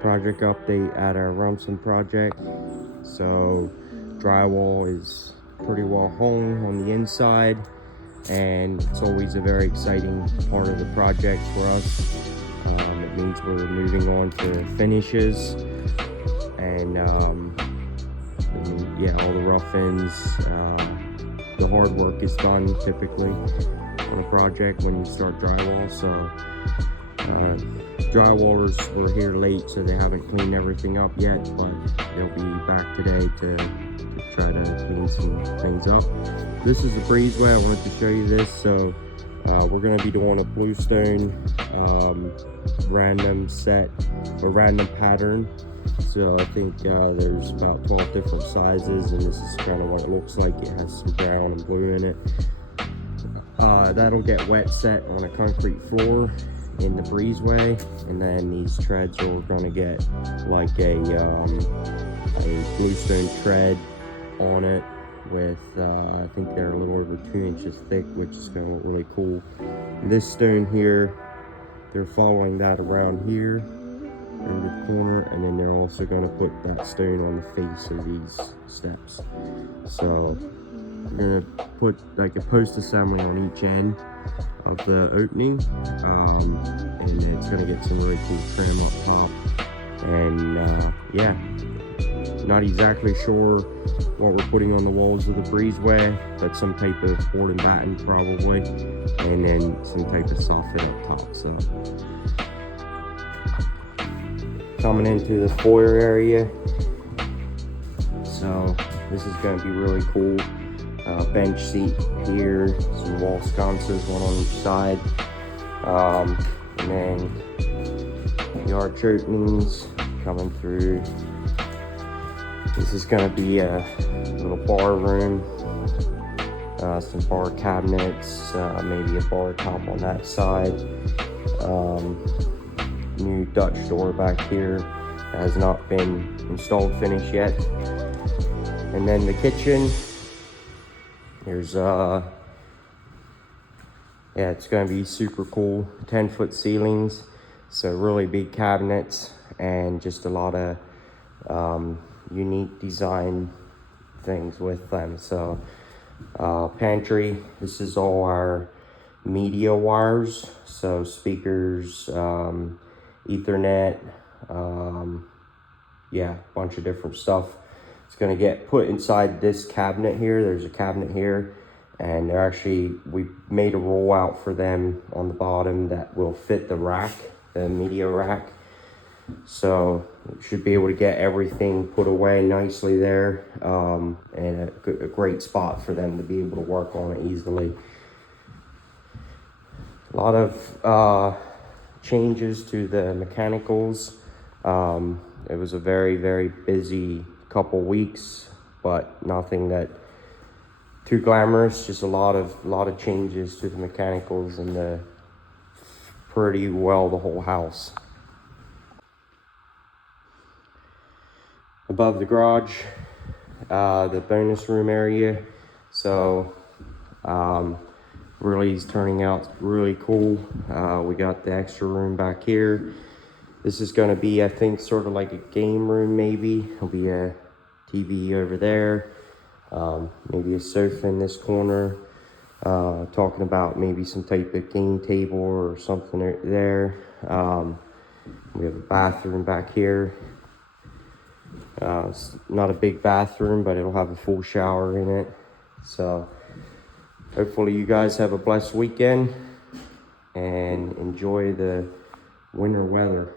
project update at our Rumson project. So drywall is pretty well hung on the inside, and it's always a very exciting part of the project for us. It means we're moving on to finishes, and yeah, all the rough ends, the hard work is done typically on a project when you start drywall. So drywallers were here late, so they haven't cleaned everything up yet, but they'll be back today to try to clean some things up. This is a breezeway. I wanted to show you this. So we're going to be doing a bluestone random set or random pattern. So I think there's about 12 different sizes, and this is kind of what it looks like. It has some brown and blue in it. That'll get wet set on a concrete floor in the breezeway, and then these treads are going to get like a bluestone tread on it with I think they're a little over 2 inches thick, which is going to look really cool. And this stone here, they're following that around here in the corner, and then they're also going to put that stone on the face of these steps. So I'm going to put like a post assembly on each end of the opening, and it's going to get some really cool trim up top. And yeah, not exactly sure what we're putting on the walls of the breezeway, but some type of board and batten probably, and then some type of soffit up top. So coming into the foyer area, so this is going to be really cool. Bench seat here, some wall sconces, one on each side, and then the arch openings coming through. This is going to be a little bar room, some bar cabinets, maybe a bar top on that side. New Dutch door back here that has not been installed finished yet. And then the kitchen. There's yeah, it's going to be super cool. 10-foot ceilings, so really big cabinets, and just a lot of unique design things with them. So pantry, this is all our media wires, so speakers, Ethernet, yeah, a bunch of different stuff. It's going to get put inside this cabinet here. There's a cabinet here, and they're actually, we made a rollout for them on the bottom that will fit the rack, the media rack. So we should be able to get everything put away nicely there, and a great spot for them to be able to work on it easily. A lot of changes to the mechanicals. It was a very, very busy couple weeks, but nothing that too glamorous. Just a lot of changes to the mechanicals and the pretty well the whole house. Above the garage, the bonus room area. So really is turning out really cool. We got the extra room back here. This is going to be, I think, sort of like a game room maybe. There'll be a TV over there, maybe a sofa in this corner. Talking about maybe some type of game table or something there. We have a bathroom back here. It's not a big bathroom, but it'll have a full shower in it. So hopefully you guys have a blessed weekend and enjoy the winter weather.